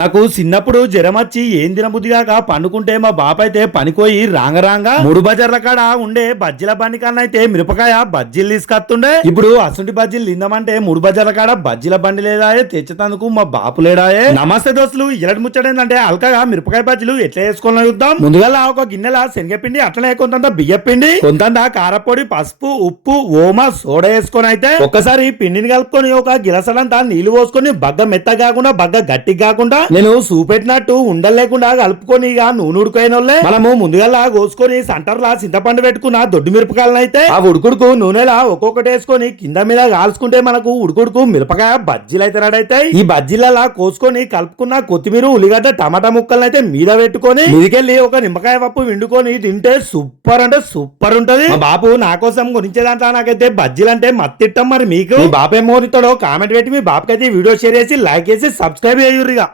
నాకు చిన్నప్పుడు జ్వరం వచ్చి ఏం తినబుద్దిగాక పండుకుంటే మా బాప అయితే పనికోయి రాంగరాంగా మూడు బజార్ల కాడ ఉండే బజ్జీల బండి కన్నా అయితే మిరపకాయ బజ్జీలు తీసుకొస్తుండే. ఇప్పుడు అసుంటి బజ్జీలు తిందామంటే మూడు బజార్ల కాడ బజ్జీల బండి లేదాయే తెచ్చేతందుకు మా బాపు లేడాయే. నమస్తే దోస్తులు ఇలాంటి ముచ్చడేందంటే అల్కగా మిరపకాయ బజ్జీలు ఎట్లా వేసుకోవాలని చూద్దాం. ముందుగా ఒక గిన్నెల శనగపిండి అట్లనే కొంత బియ్య పిండి కొంత కారపొడి పసుపు ఉప్పు ఓమ సోడా వేసుకొని అయితే ఒక్కసారి పిండిని కలుపుకొని ఒక గిలసలంతా నీళ్ళు పోసుకొని బగ్గ మెత్త కాకుండా బగ్గ గట్టి కాకుండా నేను చూపెట్టినట్టు ఉండలేకుండా కలుపుకొని ఇక నూనె ఉడిపోయిన వాళ్ళే మనము ముందుగా కోసుకొని సెంటర్లా చింతపండు పెట్టుకున్న దొడ్డు మిరపకాయలను అయితే ఆ ఉడుకుడుకు నూనెలా ఒక్కొక్కటి వేసుకొని కింద మీద కాల్చుకుంటే మనకు ఉడుకుడుకు మిరపకాయ బజ్జీలు అయితే రెడైతాయి. ఈ బజ్జీలలా కోసుకొని కలుపుకున్న కొత్తిమీర ఉల్లిగడ్డ టమాటా ముక్కలను అయితే మీద పెట్టుకొని మీదికెళ్ళి ఒక నిమ్మకాయ పప్పు వండుకొని తింటే సూపర్ అంటే సూపర్ ఉంటది. మా బాపు నా కోసం గురించేదంతా నాకైతే బజ్జీలు అంటే మత్తిట్టం మరి మీకు. మీ బాపే మోరితాడో కామెంట్ పెట్టి మీ బాబుకైతే వీడియో షేర్ చేసి లైక్ చేసి సబ్స్క్రైబ్ చేయుర్రిగా.